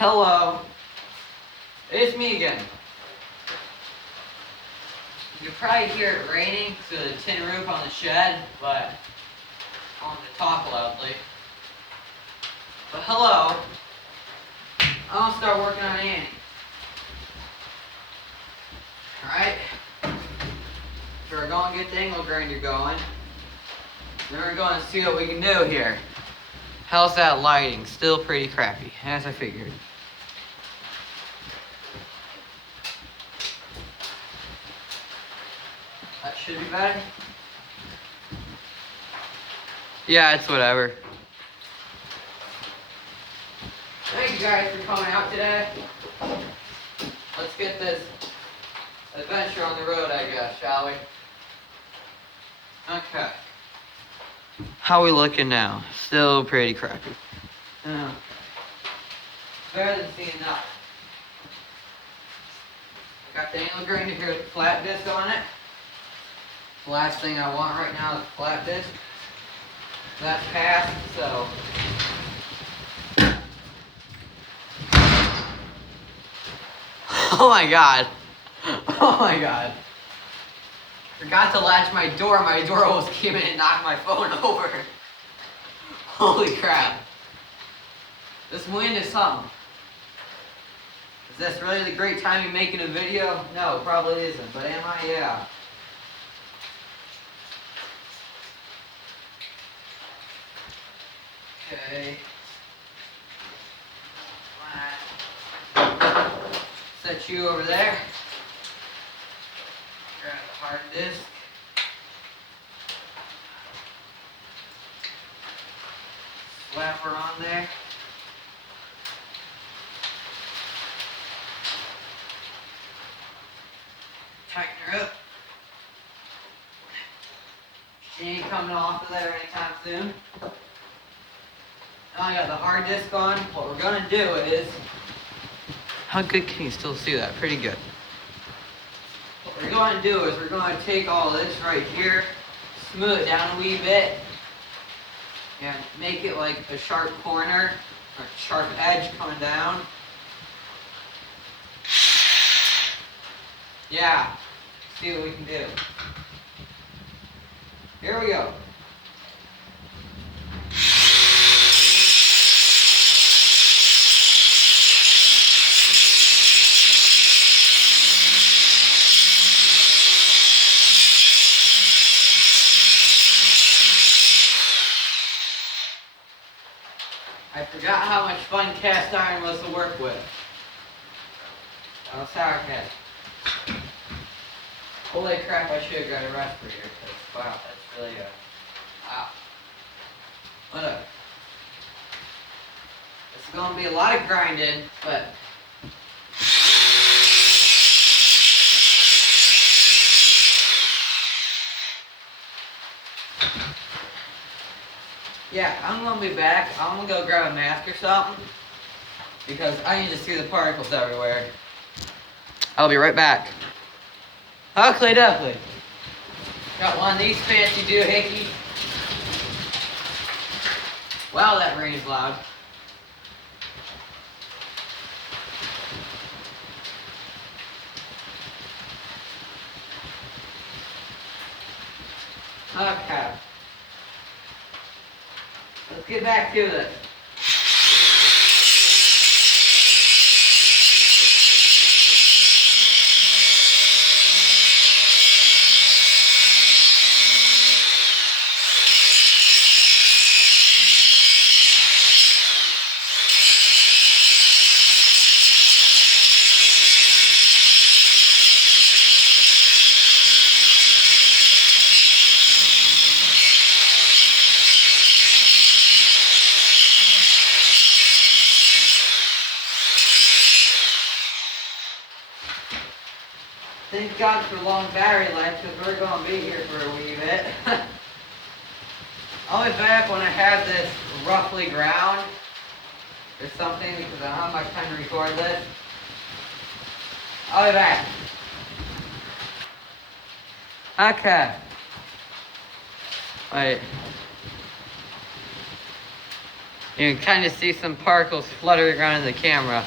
Hello. It's me again. You can probably hear it raining because of the tin roof on the shed, but I want to talk loudly. But hello. I'm going to start working on Annie. Alright? So we're going to get the angle grinder going. Then we're going to see what we can do here. How's that lighting? Still pretty crappy, as I figured. That should be better. Yeah, it's whatever. Thank you guys for coming out today. Let's get this adventure on the road, I guess, shall we? Okay. How we looking now? Still pretty crappy. Better than seeing nothing. I got the angle grinder here with a flat disc on it. The last thing I want right now is a flat disc. That's passed, so. Oh my god. Oh my god. Forgot to latch my door. My door almost came in and knocked my phone over. Holy crap. This wind is something. Is this really the great timing making a video? No, probably isn't. But am I? Yeah. Okay. Set you over there. Grab the hard disk. Slap her on there. Tighten her up. She ain't coming off of there anytime soon. Now I got the hard disk on. What we're gonna do is, how good can you still see that? Pretty good. What we're going to do is we're going to take all this right here, smooth it down a wee bit, and make it like a sharp corner, or sharp edge coming down. Yeah, see what we can do. Here we go. I forgot how much fun cast iron was to work with. Oh, sarcasm. Holy crap, I should have got a respirator. Wow, that's really a... Wow. Whatever. It's going to be a lot of grinding, but... Yeah, I'm going to be back. I'm going to go grab a mask or something, because I need to see the particles everywhere. I'll be right back. Okay, definitely. Got one of these fancy doohickeys. Wow, that rain is loud. Okay. Let's get back to this. Thank God for long battery life, because we're going to be here for a wee bit. I'll be back when I have this roughly ground or something, because I don't have much time to record this. I'll be back. Okay. Wait. You can kind of see some particles fluttering around in the camera.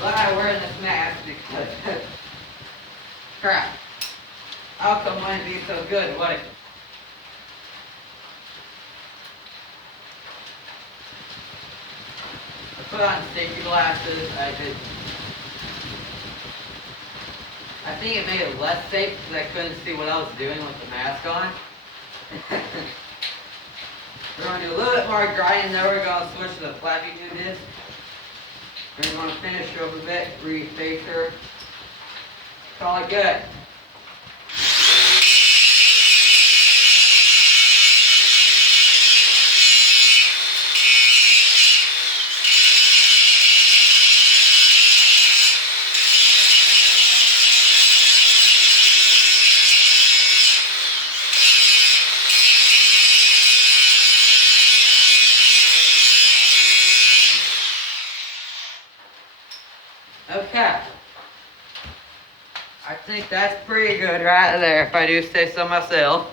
But I'm wearing this mask because crap. Outcome wouldn't be so good, would it? I put on safety glasses. I think it made it less safe because I couldn't see what I was doing with the mask on. We're going to do a little bit more grinding, then we're going to switch to the flappy new disc. We're going to finish up a bit, respirator. Call it good. Okay. I think that's pretty good right there, if I do say so myself.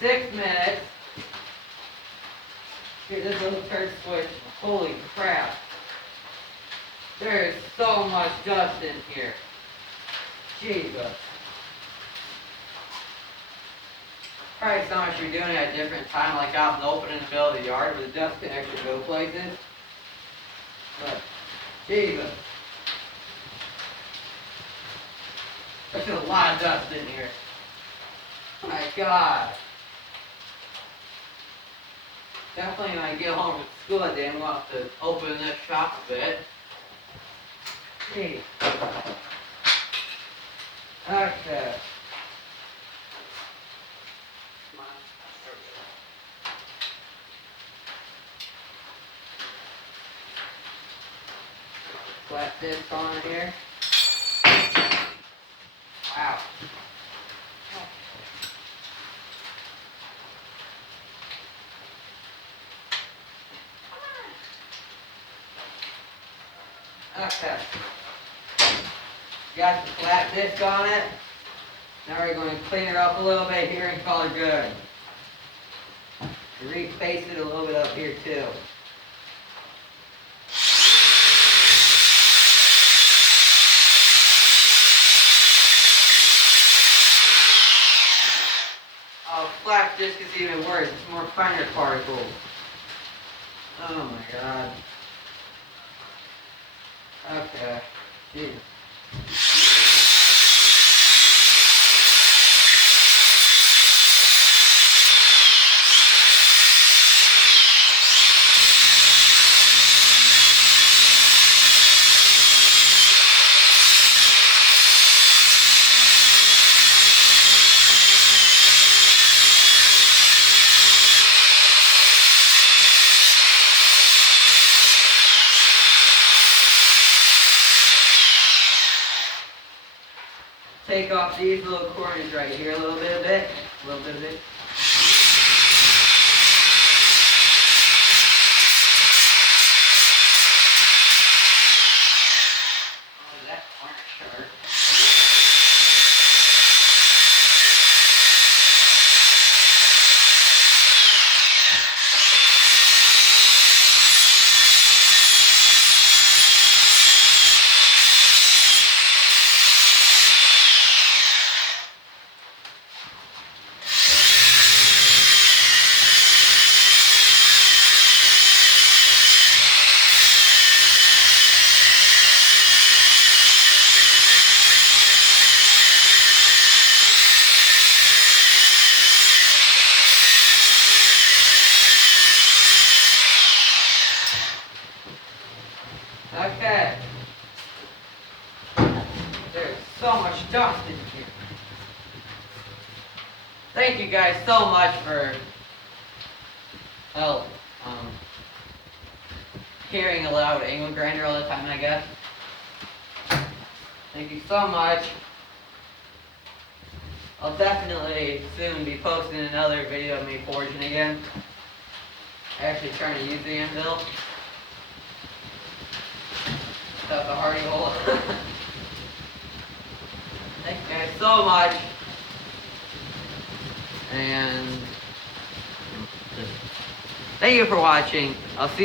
6 minutes. Here, this little turd switch. Holy crap. There is so much dust in here. Jesus. Probably so much you're doing at a different time, like out in the open in the middle of the yard where the dust can actually go places. But, Jesus. There's a lot of dust in here. Oh my God. Definitely when I get home from school today, I'm going to have to open this shop a bit. Jeez. Okay. Slap this on here. Wow. Okay. Got the flat disc on it. Now we're going to clean it up a little bit here and call it good. Reface it a little bit up here too. Oh, flat disc is even worse. It's more finer particles. Oh my God. Okay. Jeez. Take off these little corners right here a little bit of it. Oh, that corner sharp. Okay. There's so much dust in here. Thank you guys so much for hearing a loud angle grinder all the time, I guess. Thank you so much. I'll definitely soon be posting another video of me forging again. Actually trying to use the anvil. Without the hardy hole. Thank you guys so much. And Thank you for watching. I'll see you.